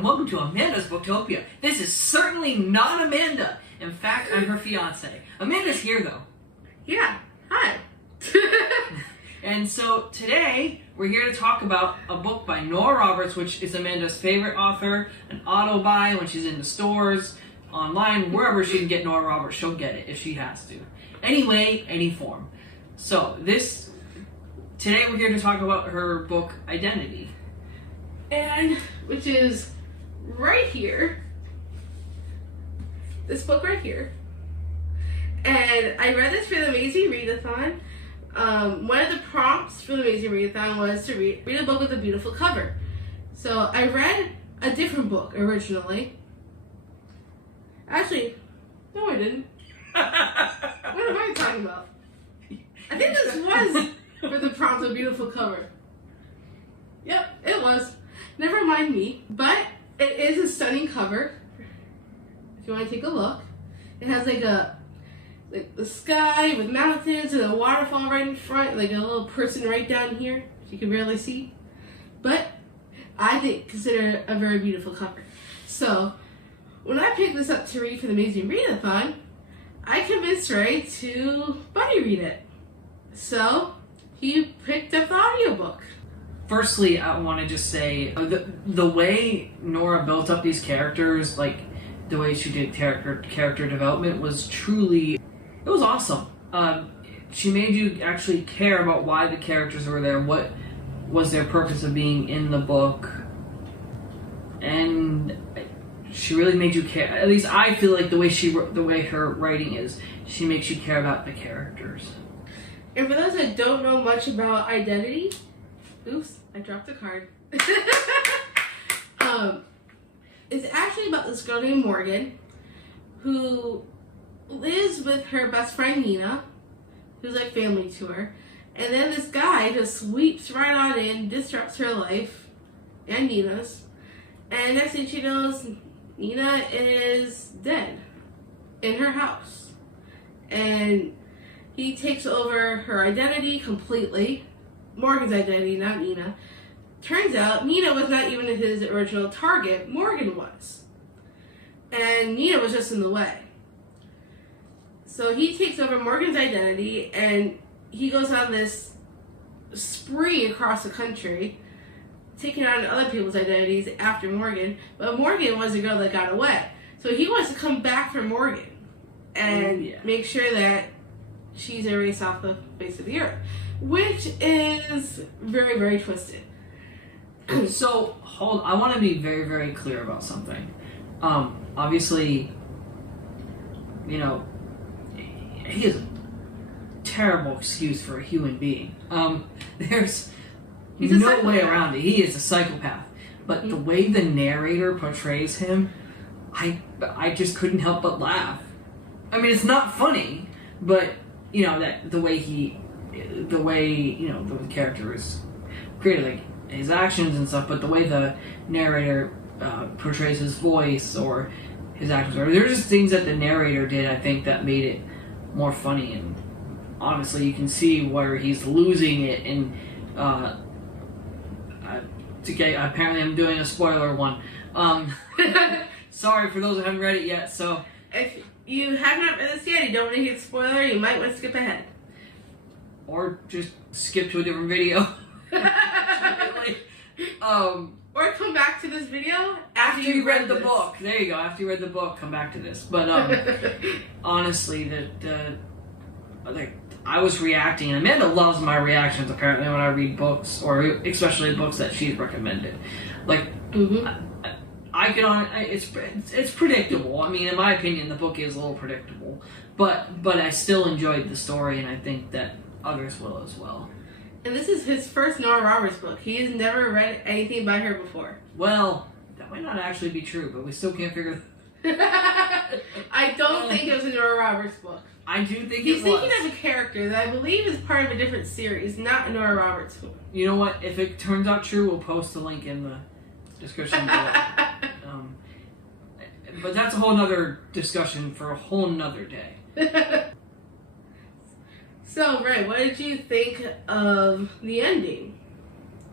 and welcome to Amanda's Booktopia. This is certainly not Amanda. In fact, I'm her fiance. Amanda's here, though. Yeah, hi. And so today, we're here to talk about a book by Nora Roberts, which is Amanda's favorite author, an auto-buy when she's in the stores, online, wherever she can get Nora Roberts, she'll get it if she has to. Anyway, any form. So, today we're here to talk about her book, Identity. And, which is right here. This book right here. And I read this for the Amazing Readathon. One of the prompts for the Amazing Readathon was to read a book with a beautiful cover. So I read a different book originally. Actually, no I didn't. What am I talking about? I think this was for the prompt of beautiful cover. Yep, it was. Never mind me. But it is a stunning cover. If you want to take a look. It has like the sky with mountains and a waterfall right in front, like a little person right down here, you can barely see. But I consider it a very beautiful cover. So when I picked this up to read for the Amazing Readathon, I convinced Ray to buddy read it. So he picked up the audiobook. Firstly, I want to just say the way Nora built up these characters, like the way she did character development, was truly, it was awesome. She made you actually care about why the characters were there, what was their purpose of being in the book, and she really made you care. At least I feel like the way her writing is, she makes you care about the characters. And for those that don't know much about Identity, oops, I dropped a card. It's actually about this girl named Morgan who lives with her best friend Nina, who's like family to her. And then this guy just sweeps right on in, disrupts her life and Nina's. And next thing she knows, Nina is dead in her house. And he takes over her identity completely. Morgan's identity, not Nina. Turns out Nina was not even his original target. Morgan was. And Nina was just in the way. So he takes over Morgan's identity and he goes on this spree across the country, taking on other people's identities after Morgan. But Morgan was the girl that got away. So he wants to come back for Morgan and make sure that she's erased off the face of the earth, which is very, very twisted. So, I want to be very, very clear about something. Obviously, he is a terrible excuse for a human being. There's no way around it. He is a psychopath. But the way the narrator portrays him, I just couldn't help but laugh. I mean, it's not funny, but, the way the character is created, like, his actions and stuff, but the way the narrator portrays his voice or his actions, or there's just things that the narrator did, I think, that made it more funny. And honestly, you can see where he's losing it. And apparently, I'm doing a spoiler one. Sorry for those that haven't read it yet. So if you have not read this yet, you don't want to get spoiler, you might want to skip ahead, or just skip to a different video. Or come back to this video after you read the book. There you go. After you read the book, come back to this. But honestly, I was reacting, and Amanda loves my reactions apparently when I read books, or especially books that she's recommended. Like, it's predictable. I mean, in my opinion, the book is a little predictable, but I still enjoyed the story, and I think that others will as well. And this is his first Nora Roberts book. He has never read anything by her before. Well, that might not actually be true, but we still can't figure... I don't think it was a Nora Roberts book. I do think He's thinking of a character that I believe is part of a different series, not a Nora Roberts book. You know what? If it turns out true, we'll post a link in the description below. But that's a whole nother discussion for a whole nother day. So, Ray, what did you think of the ending?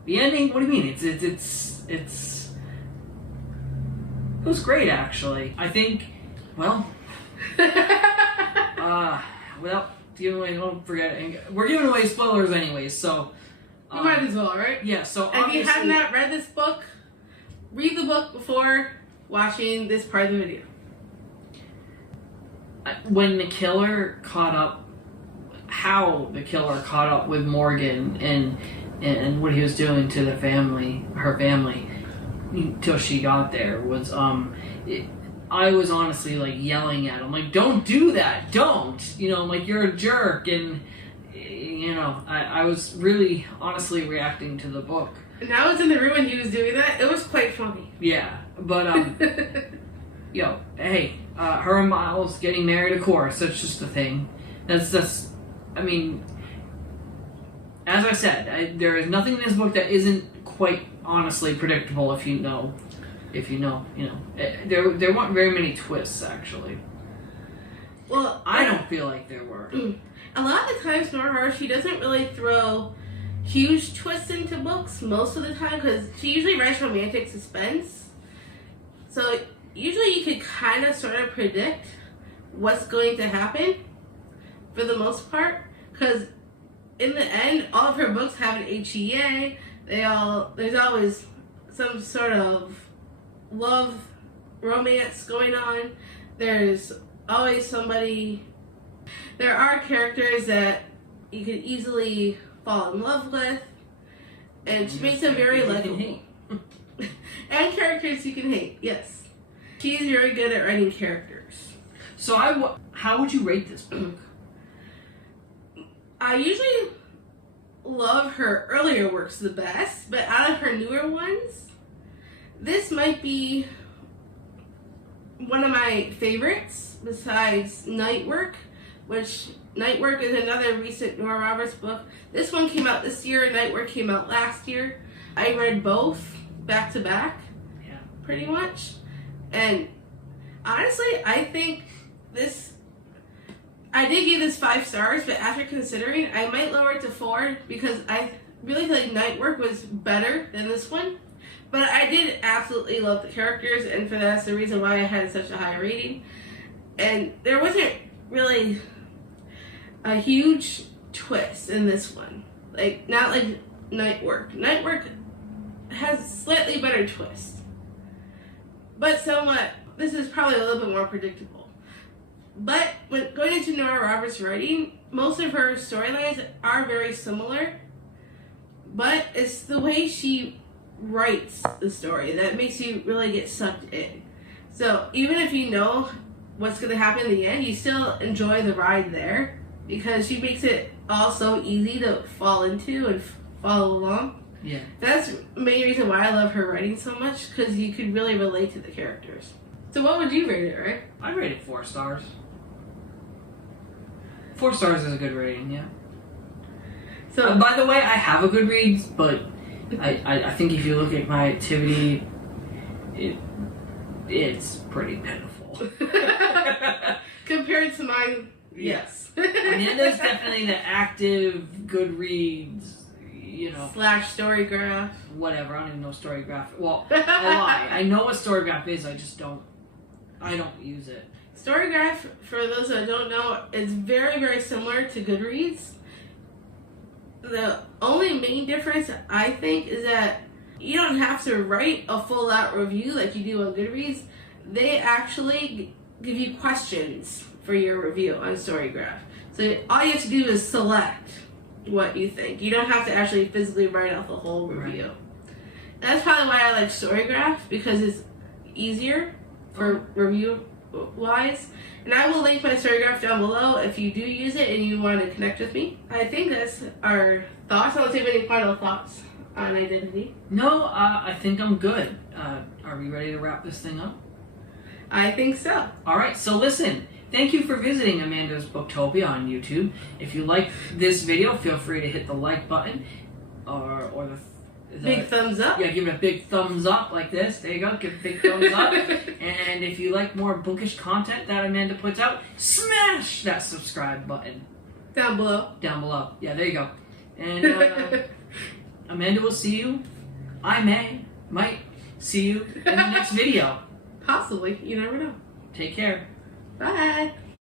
The ending? What do you mean? It's was great, actually. I think, well, without giving away, don't forget, we're giving away spoilers anyways, so. You might as well, right? Yeah, so if you have not read this book, read the book before watching this part of the video. When the killer caught up, how the killer caught up with Morgan and what he was doing to her family, till she got there was, I was honestly, like, yelling at him, like, don't do that, don't! You know, like, you're a jerk, and, you know, I was really, honestly reacting to the book. And I was in the room when he was doing that. It was quite funny. Yeah, but, yo, hey, her and Miles getting married, of course, that's just a thing. That's, I mean, as I said, there is nothing in this book that isn't quite honestly predictable if you know, you know. There weren't very many twists, actually. Well, I don't feel like there were. A lot of the times, Nora, she doesn't really throw huge twists into books most of the time because she usually writes romantic suspense. So usually you could kind of sort of predict what's going to happen for the most part because in the end, all of her books have an HEA. There's always some sort of love romance going on. There's always somebody. There are characters that you could easily fall in love with, and she makes them very likable. And characters you can hate, yes. She is very good at writing characters. So how would you rate this book? I usually love her earlier works the best, but out of her newer ones, this might be one of my favorites besides Night Work, which Night Work is another recent Nora Roberts book. This one came out this year, Night Work came out last year. I read both back to back, pretty much. And honestly, I think I did give this 5 stars, but after considering, I might lower it to 4 because I really feel like Night Work was better than this one. But I did absolutely love the characters, and that's the reason why I had such a high rating. And there wasn't really a huge twist in this one. Like, not like Night Work. Night Work has a slightly better twist. But somewhat, this is probably a little bit more predictable. But when going into Nora Roberts' writing, most of her storylines are very similar. But it's the way she writes the story that makes you really get sucked in. So even if you know what's going to happen in the end, you still enjoy the ride there because she makes it all so easy to fall into and follow along. Yeah. That's the main reason why I love her writing so much, because you could really relate to the characters. So what would you rate it, right? I'd rate it 4 stars. 4 stars is a good rating, yeah. So, by the way, I have a Goodreads, but I think if you look at my activity, it's pretty pitiful. Compared to mine, yes. Amanda's definitely the active Goodreads, you know. / StoryGraph. Whatever, I don't even know StoryGraph. Well, I lie. I know what StoryGraph is, I don't use it. StoryGraph, for those that don't know, is very, very similar to Goodreads. The only main difference, I think, is that you don't have to write a full-out review like you do on Goodreads. They actually give you questions for your review on StoryGraph. So all you have to do is select what you think. You don't have to actually physically write out the whole review. Right. That's probably why I like StoryGraph, because it's easier for review-wise. And I will link my StoryGraph down below if you do use it and you want to connect with me. I think that's our thoughts. I don't have any final thoughts on identity. No, I think I'm good. Are we ready to wrap this thing up? I think so. Alright, so listen. Thank you for visiting Amanda's Booktopia on YouTube. If you like this video, feel free to hit the like button or the big thumbs up. Yeah, give it a big thumbs up like this. There you go. Give it a big thumbs up. And if you like more bookish content that Amanda puts out, smash that subscribe button. Down below. Down below. Yeah, there you go. And Amanda will see you. I might see you in the next video. Possibly. You never know. Take care. Bye.